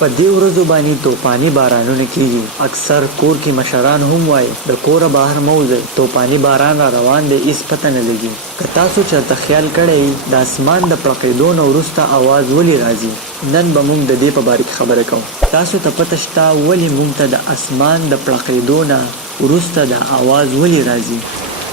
په دې ورځو باندې توپاني بارانونه کیږي. اکثر کور کې مشران هم وایي د کوره بهر مه وځئ، توپاني باران را روان دی، هیڅ پته نه لګي. که تاسو چېرته خیال کړی د اسمان د پړقېدو نه وروسته اواز ولې راځي، نن به موږ د دې په باره کې خبره کوو. تاسو ته پته شته ولې موږ ته د اسمان د پړقېدو نه وروسته د اواز ولې راځي؟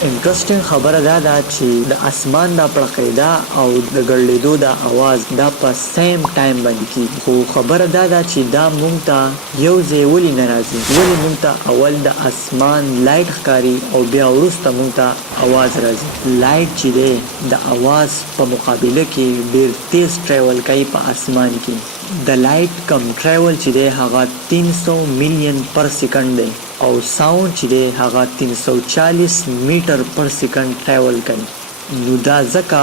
انټرسټینګ خبره دا ده چې د اسمان دا پړقېدا او د ګړلېدو دا اواز دا په سیم ټایم باندې کیږي. خو خبره دا ده چې دا موږ ته یو ځای ولې نه راځي، ولې موږ ته اول د اسمان لایټ ښکاري او بیا وروسته موږ ته اواز راځي. لایټ چې دی د اواز په مقابله کې ډېر تیز ټریول کوي په اسمان کې. د لایټ کم ټریول چې دی هغه 300 میلیون پر سیکنډ دی او ساوند چې دی هغه 340 میټر پر سیکنډ ټریول کوي. نو دا ځکه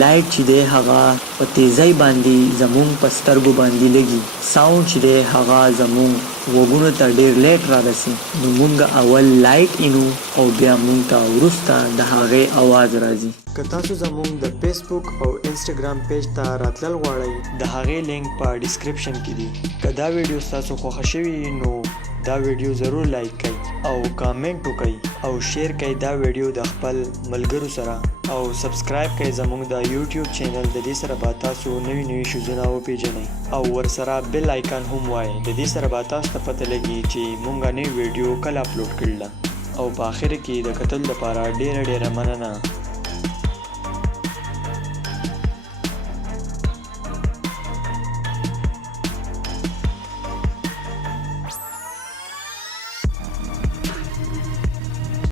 لایټ چې دی هغه په تیزۍ باندې زموږ په سترګو باندې لګي، ساوند چې دی هغه زموږ غوږونو ته ډېر لیټ را رسي. نو موږ اول لایټ اینو او بیا موږ ته وروسته د هغې اواز راځي. که تاسو زموږ د فیسبوک او انسټاګرام پیج ته راتلل غواړئ د هغې لینک په ډسکرپشن کې دی. که دا ویډیو ستاسو خوښه شوي نو دا ویډیو ضرور لایک کړئ او کامنټ وکړئ او شیر کړئ دا ویډیو د خپل ملګرو سره او سبسکرایب کړئ زموږ د یوټیوب چینل. د دې سره به تاسو نوي نوي شیزونه وپیژنئ او ورسره بیل آیکن هم وایئ. د دې سره به تاسو ته پته لګي چې موږ نوې ویډیو کله اپلوډ کړله. او په آخر کې د کتلو لپاره ډیره مننه.